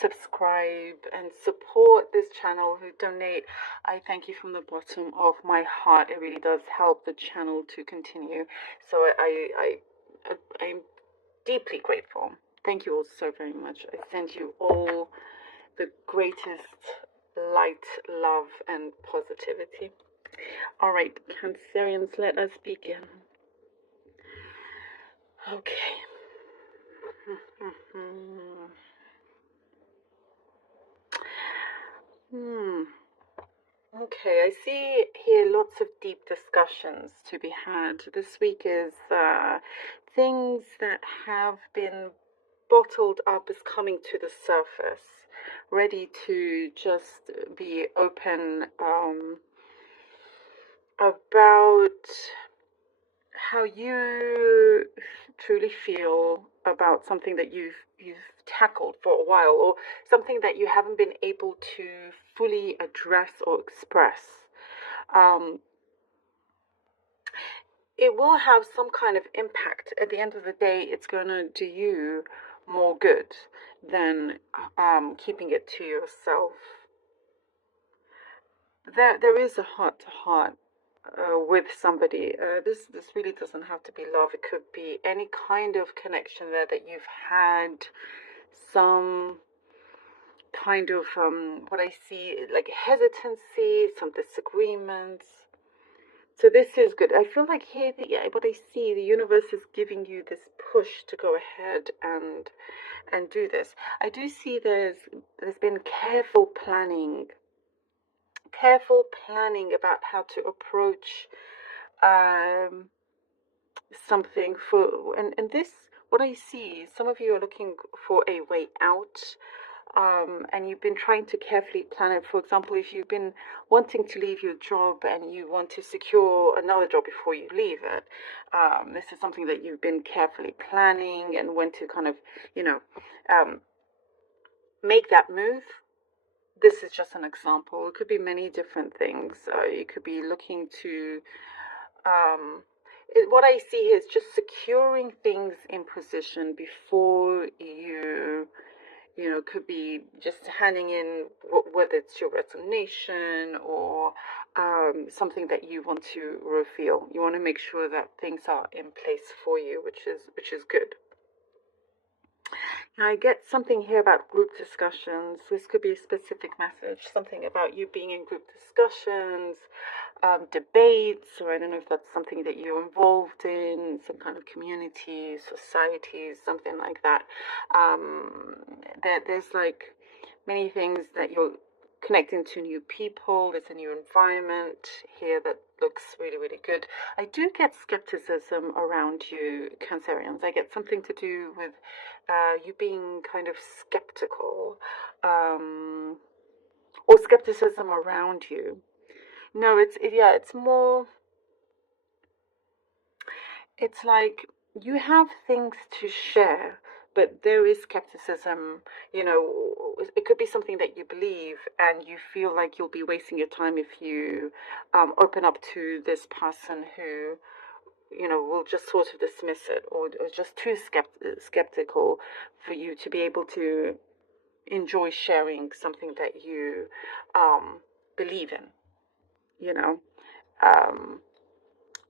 subscribe and support this channel, who donate. I thank you from the bottom of my heart. It really does help the channel to continue. So I'm deeply grateful. Thank you all so very much. I send you all the greatest light, love, and positivity. All right, Cancerians, let us begin. Okay. Okay, I see here lots of deep discussions to be had. This week is things that have been bottled up is coming to the surface, ready to just be open about how you truly feel about something that you've tackled for a while, or something that you haven't been able to fully address or express. It will have some kind of impact. At the end of the day, it's going to do you more good than keeping it to yourself. There is a heart to heart with somebody. This really doesn't have to be love. It could be any kind of connection there that you've had, some kind of what I see like hesitancy, some disagreements. So this is good. I feel like here, what I see, the universe is giving you this push to go ahead and do this. I do see there's been careful planning about how to approach something for, and this, what I see, some of you are looking for a way out. And you've been trying to carefully plan it. For example, if you've been wanting to leave your job and you want to secure another job before you leave it, this is something that you've been carefully planning and when to kind of, make that move. This is just an example. It could be many different things. You could be looking to, what I see is just securing things in position before could be just handing in, whether it's your resignation or something that you want to reveal. You want to make sure that things are in place for you, which is good. Now I get something here about group discussions. This could be a specific message, something about you being in group discussions, debates, or I don't know if that's something that you're involved in, some kind of community, society, something like that. There's like many things that you're connecting to, new people. There's a new environment here that looks really, really good. I do get skepticism around you, Cancerians. I get something to do with you being kind of skeptical, or skepticism around you. No, it's more, it's like you have things to share, but there is skepticism. It could be something that you believe and you feel like you'll be wasting your time if you open up to this person who, will just sort of dismiss it, or just too skeptical for you to be able to enjoy sharing something that you believe in,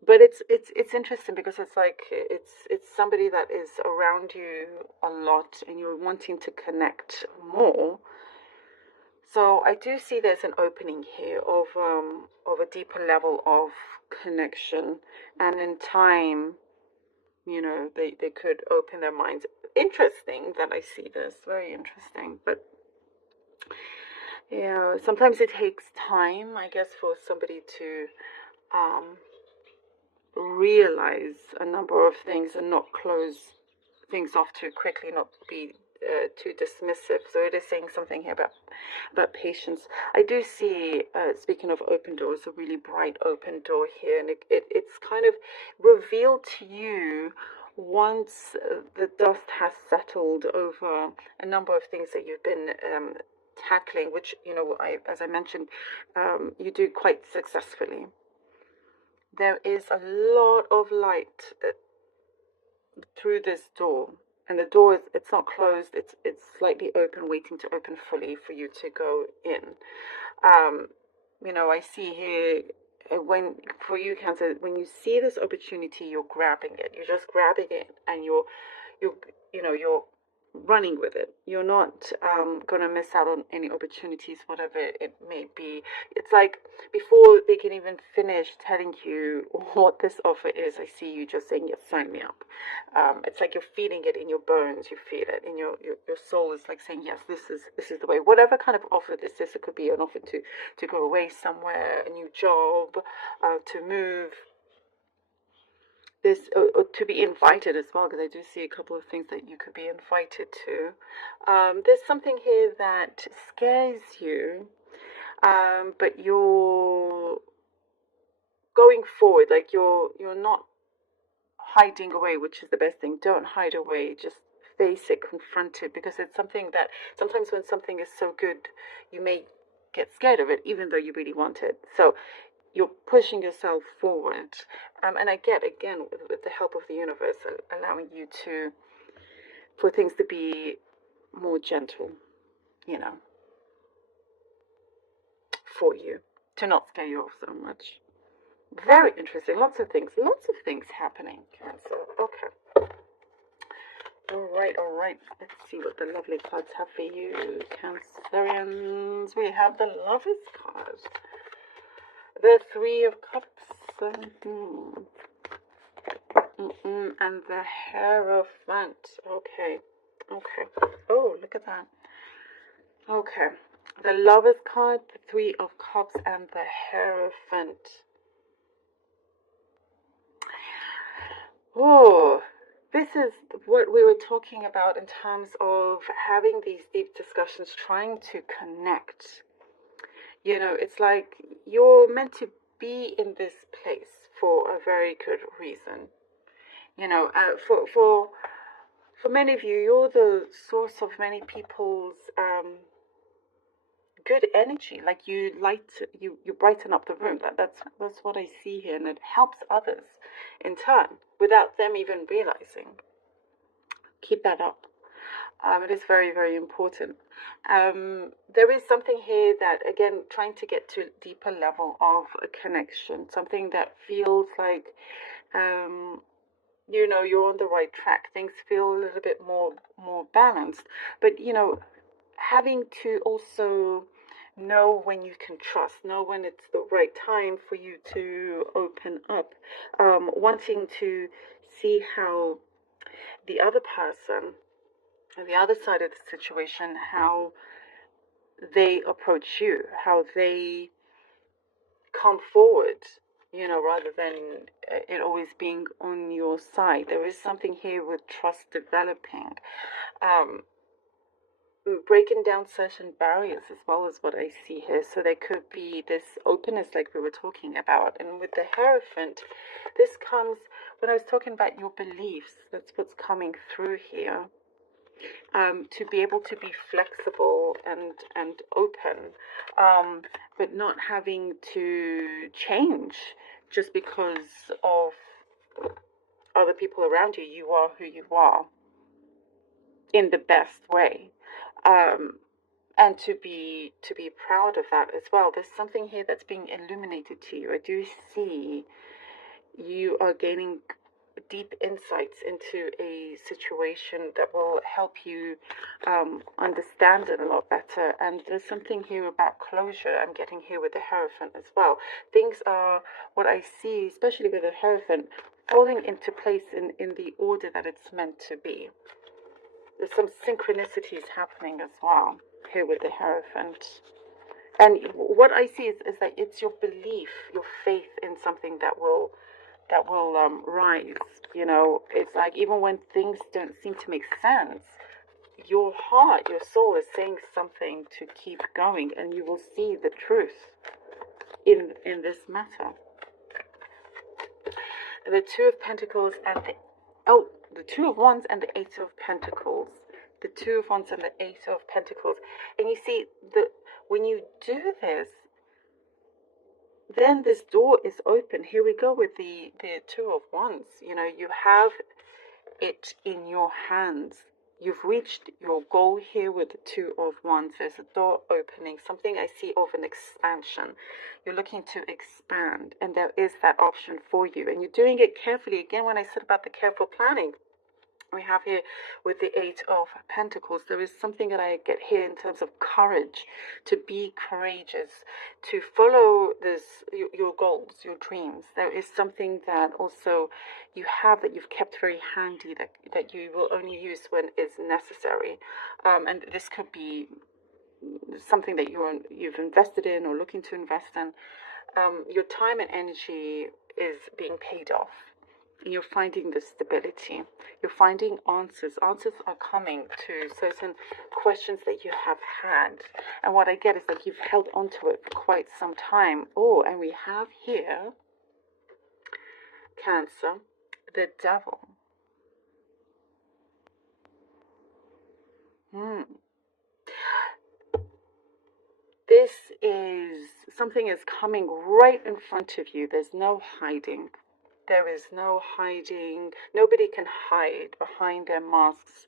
but it's interesting because it's like it's somebody that is around you a lot and you're wanting to connect more. So I do see there's an opening here of a deeper level of connection, and in time, they could open their minds. Interesting that I see this, very interesting. But yeah, sometimes it takes time, I guess, for somebody to realize a number of things and not close things off too quickly, not be too dismissive. So it is saying something here about patience. I do see, speaking of open doors, a really bright open door here, and it's kind of revealed to you once the dust has settled over a number of things that you've been tackling, which, as I mentioned, you do quite successfully. There is a lot of light through this door, and the door is, it's not closed, it's slightly open, waiting to open fully for you to go in. I see here, when for you, Cancer, when you see this opportunity, you're grabbing it. You're just grabbing it, and you're you're running with it. You're not going to miss out on any opportunities, whatever it may be. It's like before they can even finish telling you what this offer is, I see you just saying, yes, sign me up. It's like you're feeling it in your bones. You feel it in your soul is like saying, yes, this is the way. Whatever kind of offer this is, it could be an offer to go away somewhere, a new job, to move, this, or to be invited as well, because I do see a couple of things that you could be invited to. There's something here that scares you, but you're going forward, like you're not hiding away, which is the best thing. Don't hide away, just face it, confront it, because it's something that sometimes when something is so good, you may get scared of it, even though you really want it. So you're pushing yourself forward. And I get, again, with the help of the universe, allowing you for things to be more gentle, for you, to not scare you off so much. Very interesting. Lots of things happening, Cancer. Okay. All right. Let's see what the lovely cards have for you, Cancerians. We have the Lovers card. The Three of Cups. And the Hierophant. Okay. Oh, look at that. Okay. The Lovers card, the Three of Cups, and the Hierophant. Oh, this is what we were talking about in terms of having these deep discussions, trying to connect. It's like you're meant to be in this place for a very good reason. For many of you, you're the source of many people's good energy. Like you brighten up the room. That's what I see here, and it helps others in turn without them even realizing. Keep that up. It is very, very important. There is something here that, again, trying to get to a deeper level of a connection, something that feels like, you're on the right track. Things feel a little bit more balanced. But, having to also know when you can trust, know when it's the right time for you to open up, wanting to see how the other person, on the other side of the situation, how they approach you, how they come forward, rather than it always being on your side. There is something here with trust developing, breaking down certain barriers as well as what I see here. So there could be this openness like we were talking about. And with the Hierophant, this comes, when I was talking about your beliefs, that's what's coming through here. To be able to be flexible and open, but not having to change just because of other people around you. You are who you are in the best way, and to be proud of that as well. There's something here that's being illuminated to you. I do see you are gaining deep insights into a situation that will help you understand it a lot better. And there's something here about closure I'm getting here with the Hierophant as well. Things are, what I see, especially with the Hierophant, falling into place in the order that it's meant to be. There's some synchronicities happening as well here with the Hierophant. And what I see is that it's your belief, your faith in something that will rise. It's like even when things don't seem to make sense, your heart, your soul is saying something to keep going, and you will see the truth in this matter. The Two of Pentacles and the Two of Wands and the Eight of Pentacles. The Two of Wands and the Eight of Pentacles. And you see, when you do this, then this door is open. Here we go with the Two of Wands. You have it in your hands. You've reached your goal here with the Two of Wands. There's a door opening, something I see of an expansion. You're looking to expand, and there is that option for you. And you're doing it carefully. Again, when I said about the careful planning, we have here with the Eight of Pentacles, there is something that I get here in terms of courage, to be courageous, to follow your goals, your dreams. There is something that also you have that you've kept very handy, that you will only use when it's necessary. And this could be something that you've invested in or looking to invest in. Your time and energy is being paid off. You're finding the stability. You're finding answers. Answers are coming to certain questions that you have had. And what I get is that you've held onto it for quite some time. Oh, and we have here Cancer, the Devil. This is something is coming right in front of you. There's no hiding. There is no hiding. Nobody can hide behind their masks,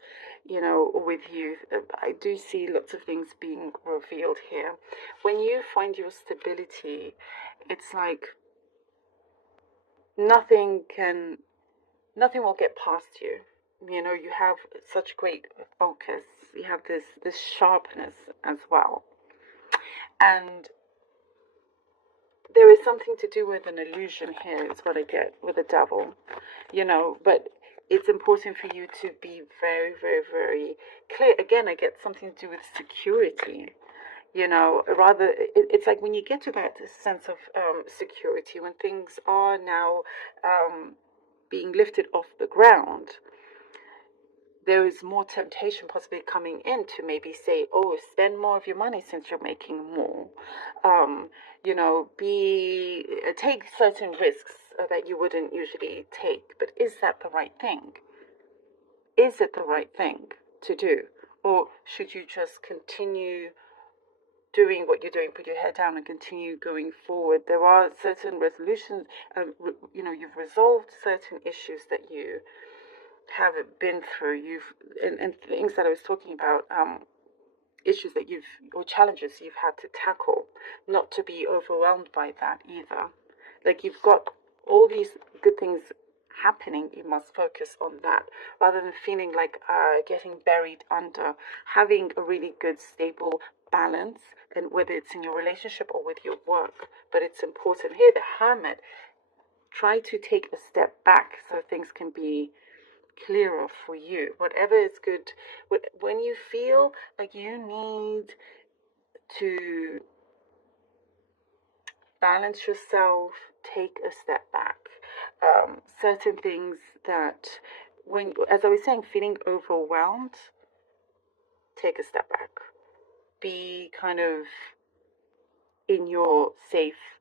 with you. I do see lots of things being revealed here. When you find your stability, it's like nothing will get past you. You have such great focus. You have this sharpness as well. And there is something to do with an illusion here, is what I get with the Devil, but it's important for you to be very, very, very clear. Again, I get something to do with security, rather, it's like when you get to that sense of security, when things are now being lifted off the ground, there is more temptation possibly coming in to maybe say, oh, spend more of your money since you're making more. Take certain risks that you wouldn't usually take. But is that the right thing? Is it the right thing to do? Or should you just continue doing what you're doing, put your head down and continue going forward? There are certain resolutions, you've resolved certain issues that you have been through, and things that I was talking about, issues that or challenges you've had to tackle, not to be overwhelmed by that either. Like, you've got all these good things happening, you must focus on that rather than feeling like getting buried under. Having a really good stable balance, and whether it's in your relationship or with your work, but it's important here. The Hermit, try to take a step back so things can be clearer for you. Whatever is good, when you feel like you need to balance yourself, take a step back. Certain things that, as I was saying, feeling overwhelmed, take a step back. Be kind of in your safe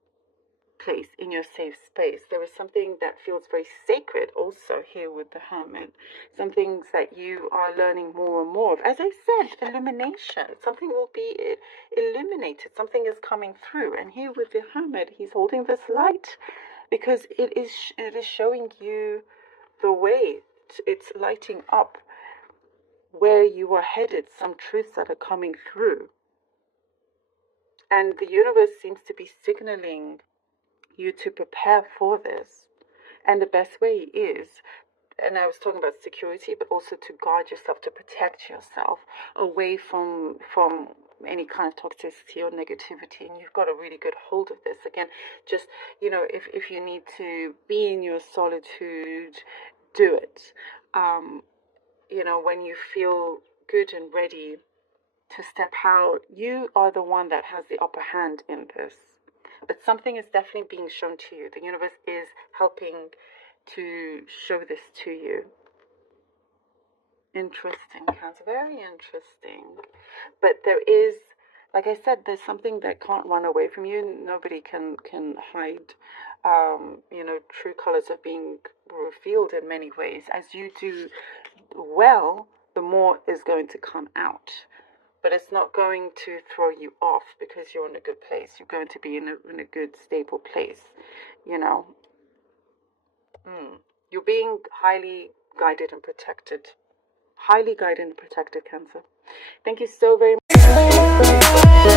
place, in your safe space. There is something that feels very sacred also here with the Hermit. Some things that you are learning more and more of. As I said, illumination. Something will be illuminated. Something is coming through. And here with the Hermit, he's holding this light because it is showing you the way. It's lighting up where you are headed, some truths that are coming through. And the universe seems to be signaling you to prepare for this. And the best way is, and I was talking about security, but also to guard yourself, to protect yourself away from any kind of toxicity or negativity. And you've got a really good hold of this. Again, just, if you need to be in your solitude, do it. When you feel good and ready to step out, you are the one that has the upper hand in this. But something is definitely being shown to you. The universe is helping to show this to you. Interesting, Cancer. Very interesting. But there is, like I said, there's something that can't run away from you. Nobody can hide. True colors are being revealed in many ways. As you do well, the more is going to come out. But it's not going to throw you off because you're in a good place. You're going to be in a good, stable place, You're being highly guided and protected. Highly guided and protected, Cancer. Thank you so very much.